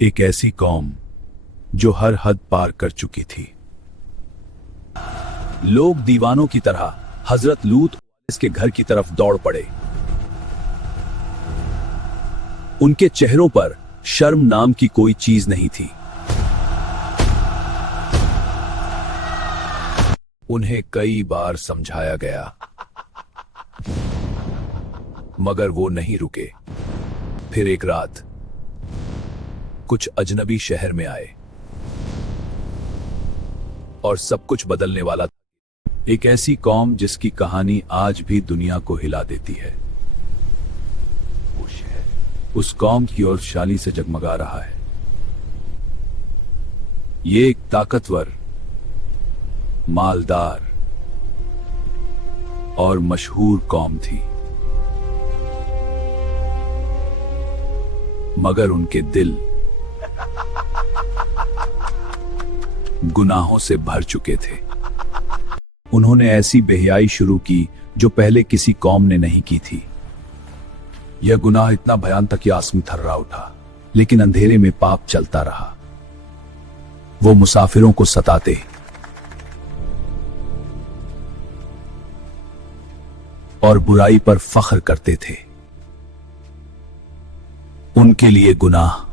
एक ऐसी कौम जो हर हद पार कर चुकी थी। लोग दीवानों की तरह हजरत लूत के घर की तरफ दौड़ पड़े। उनके चेहरों पर शर्म नाम की कोई चीज नहीं थी। उन्हें कई बार समझाया गया, मगर वो नहीं रुके। फिर एक रात कुछ अजनबी शहर में आए और सब कुछ बदलने वाला था। एक ऐसी कौम जिसकी कहानी आज भी दुनिया को हिला देती है। उस कौम की ओर शाली से जगमगा रहा है। ये एक ताकतवर, मालदार और मशहूर कौम थी, मगर उनके दिल गुनाहों से भर चुके थे। उन्होंने ऐसी बेहयाई शुरू की जो पहले किसी कौम ने नहीं की थी। यह गुनाह इतना भयानक था कि आसमान थर्रा उठा, लेकिन अंधेरे में पाप चलता रहा। वो मुसाफिरों को सताते और बुराई पर फख्र करते थे। उनके लिए गुनाह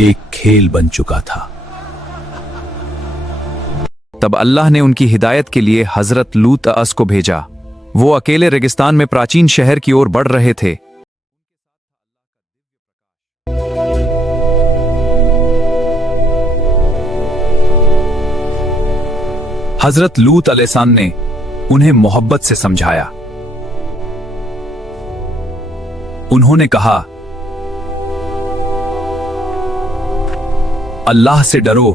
एक खेल बन चुका था। तब अल्लाह ने उनकी हिदायत के लिए हजरत लूत को भेजा। वो अकेले रेगिस्तान में प्राचीन शहर की ओर बढ़ रहे थे। हजरत लूत अलैहिस्सलाम ने उन्हें मोहब्बत से समझाया। उन्होंने कहा, अल्लाह से डरो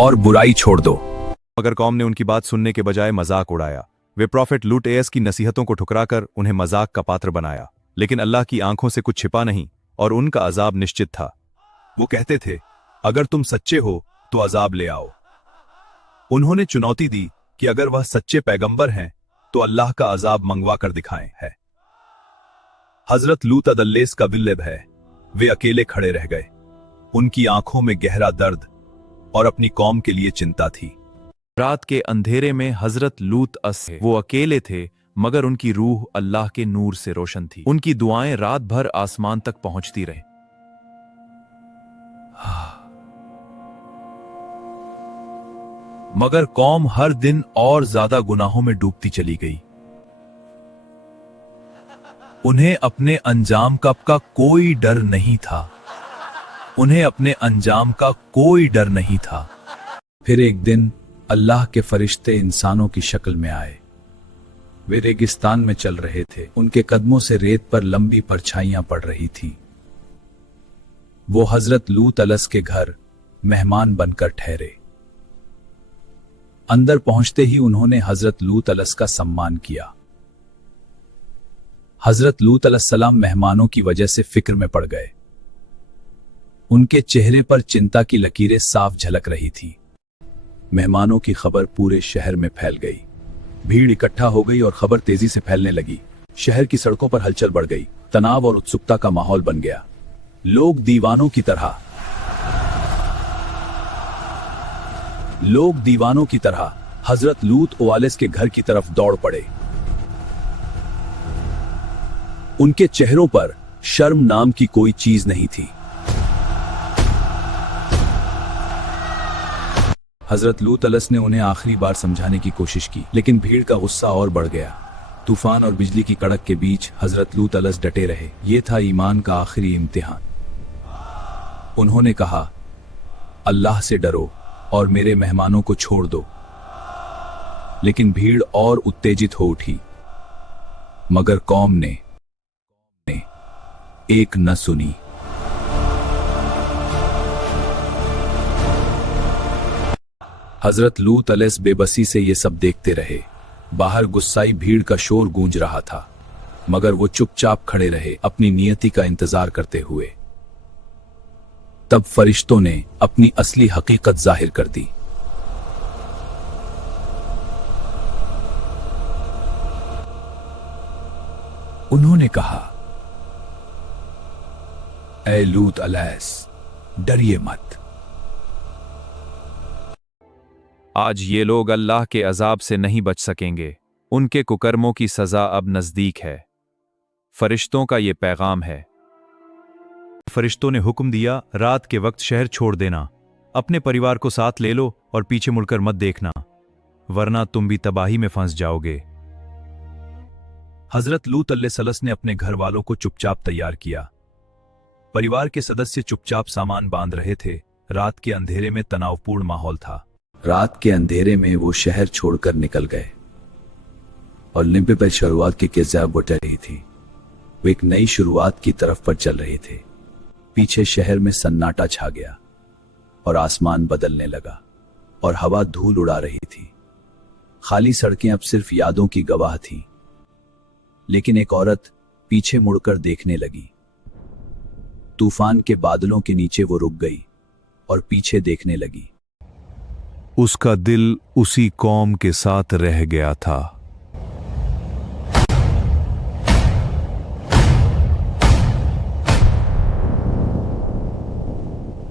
और बुराई छोड़ दो। मगर कौम ने उनकी बात सुनने के बजाय मजाक उड़ाया। वे प्रॉफेट लूत की नसीहतों को ठुकराकर उन्हें मजाक का पात्र बनाया। लेकिन अल्लाह की आंखों से कुछ छिपा नहीं और उनका अजाब निश्चित था। वो कहते थे, अगर तुम सच्चे हो तो अजाब ले आओ। उन्होंने चुनौती दी कि अगर वह सच्चे पैगंबर हैं तो अल्लाह का अजाब मंगवा कर दिखाएं है। हजरत लूत अलैहिस्सलाम का विलेब है। वे अकेले खड़े रह गए। उनकी आंखों में गहरा दर्द और अपनी कौम के लिए चिंता थी। रात के अंधेरे में हजरत लूत वो अकेले थे, मगर उनकी रूह अल्लाह के नूर से रोशन थी। उनकी दुआएं रात भर आसमान तक पहुंचती रहीं। मगर कौम हर दिन और ज्यादा गुनाहों में डूबती चली गई। उन्हें अपने अंजाम का कोई डर नहीं था। उन्हें अपने अंजाम का कोई डर नहीं था। फिर एक दिन अल्लाह के फरिश्ते इंसानों की शक्ल में आए। वे रेगिस्तान में चल रहे थे। उनके कदमों से रेत पर लंबी परछाइयां पड़ रही थी। वो हजरत लूत के घर मेहमान बनकर ठहरे। अंदर पहुंचते ही उन्होंने हजरत लूत का सम्मान किया। हजरत लूत अलैहिस्सलाम मेहमानों की वजह से फिक्र में पड़ गए। उनके चेहरे पर चिंता की लकीरें साफ झलक रही थी। मेहमानों की खबर पूरे शहर में फैल गई। भीड़ इकट्ठा हो गई और खबर तेजी से फैलने लगी। शहर की सड़कों पर हलचल बढ़ गई। तनाव और उत्सुकता का माहौल बन गया। लोग दीवानों की तरह हजरत लूत के घर की तरफ दौड़ पड़े। उनके चेहरों पर शर्म नाम की कोई चीज नहीं थी। हजरत लूत ने उन्हें आखिरी बार समझाने की कोशिश की, लेकिन भीड़ का गुस्सा और बढ़ गया। तूफान और बिजली की कड़क के बीच हजरत लूत डटे रहे। यह था ईमान का आखिरी इम्तिहान। उन्होंने कहा, अल्लाह से डरो और मेरे मेहमानों को छोड़ दो। लेकिन भीड़ और उत्तेजित हो उठी, मगर कौम ने एक न सुनी। हजरत लूत बेबसी से ये सब देखते रहे। बाहर गुस्साई भीड़ का शोर गूंज रहा था, मगर वो चुपचाप खड़े रहे, अपनी नियति का इंतजार करते हुए। तब फरिश्तों ने अपनी असली हकीकत जाहिर कर दी। उन्होंने कहा, ऐ लूत अलैस, डरिए मत। आज ये लोग अल्लाह के अजाब से नहीं बच सकेंगे। उनके कुकर्मों की सजा अब नजदीक है। फरिश्तों का ये पैगाम है। फरिश्तों ने हुक्म दिया, रात के वक्त शहर छोड़ देना, अपने परिवार को साथ ले लो और पीछे मुड़कर मत देखना, वरना तुम भी तबाही में फंस जाओगे। हजरत लूत अलैहिस्सलाम ने अपने घर वालों को चुपचाप तैयार किया। परिवार के सदस्य चुपचाप सामान बांध रहे थे। रात के अंधेरे में तनावपूर्ण माहौल था। रात के अंधेरे में वो शहर छोड़कर निकल गए और लिम्बे पर शुरुआत की किताब उठ रही थी। वो एक नई शुरुआत की तरफ पर चल रहे थे। पीछे शहर में सन्नाटा छा गया और आसमान बदलने लगा और हवा धूल उड़ा रही थी। खाली सड़कें अब सिर्फ यादों की गवाह थीं। लेकिन एक औरत पीछे मुड़कर देखने लगी। तूफान के बादलों के नीचे वो रुक गई और पीछे देखने लगी। उसका दिल उसी कौम के साथ रह गया था।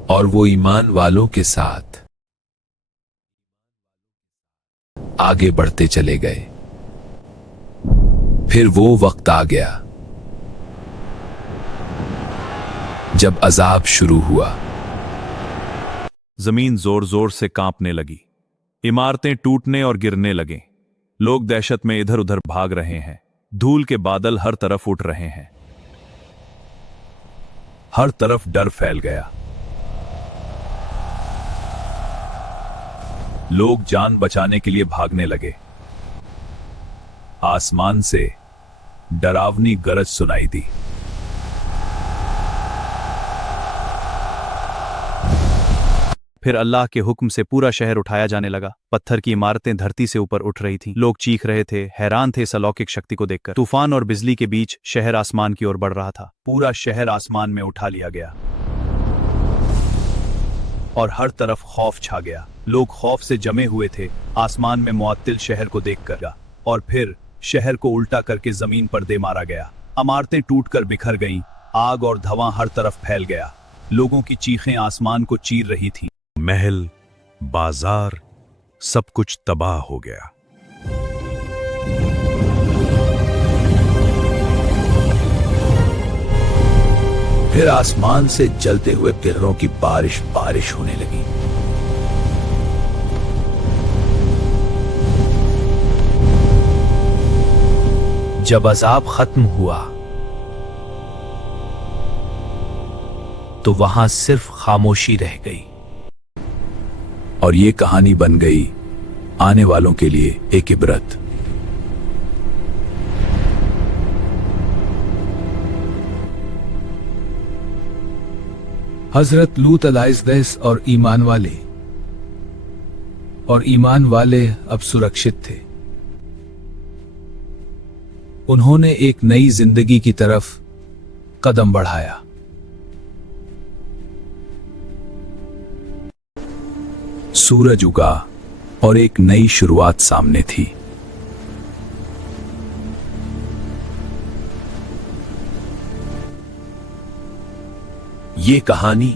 और वो ईमान वालों के साथ आगे बढ़ते चले गए। फिर वो वक्त आ गया जब अजाब शुरू हुआ। जमीन जोर जोर से कांपने लगी, इमारतें टूटने और गिरने लगे। लोग दहशत में इधर उधर भाग रहे हैं। धूल के बादल हर तरफ उठ रहे हैं। हर तरफ डर फैल गया। लोग जान बचाने के लिए भागने लगे। आसमान से डरावनी गरज सुनाई दी। फिर अल्लाह के हुक्म से पूरा शहर उठाया जाने लगा। पत्थर की इमारतें धरती से ऊपर उठ रही थीं। लोग चीख रहे थे, हैरान थे इस अलौकिक शक्ति को देखकर। तूफान और बिजली के बीच शहर आसमान की ओर बढ़ रहा था। पूरा शहर आसमान में उठा लिया गया और हर तरफ खौफ छा गया। लोग खौफ से जमे हुए थे। आसमान में मुअत्तिल शहर को देखकर और फिर शहर को उल्टा करके जमीन पर दे मारा गया। इमारतें टूटकर बिखर गईं। आग और धुआं हर तरफ फैल गया। लोगों की चीखें आसमान को चीर रही थीं। महल, बाजार, सब कुछ तबाह हो गया। फिर आसमान से जलते हुए किरणों की बारिश होने लगी। जब अजाब खत्म हुआ तो वहां सिर्फ खामोशी रह गई और ये कहानी बन गई आने वालों के लिए एक इबरत। हजरत लूत अलैहिस्सलाम और ईमान वाले अब सुरक्षित थे। उन्होंने एक नई जिंदगी की तरफ कदम बढ़ाया। सूरज उगा और एक नई शुरुआत सामने थी। ये कहानी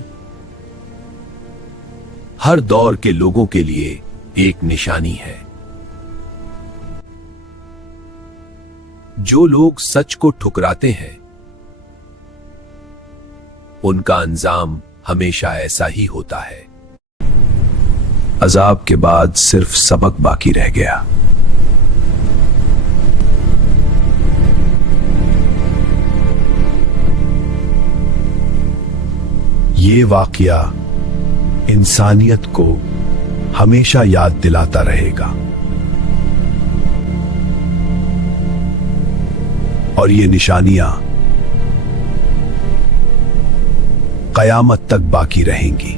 हर दौर के लोगों के लिए एक निशानी है। जो लोग सच को ठुकराते हैं उनका अंजाम हमेशा ऐसा ही होता है। अजाब के बाद सिर्फ सबक बाकी रह गया। ये वाकया इंसानियत को हमेशा याद दिलाता रहेगा और ये निशानियां कयामत तक बाकी रहेंगी।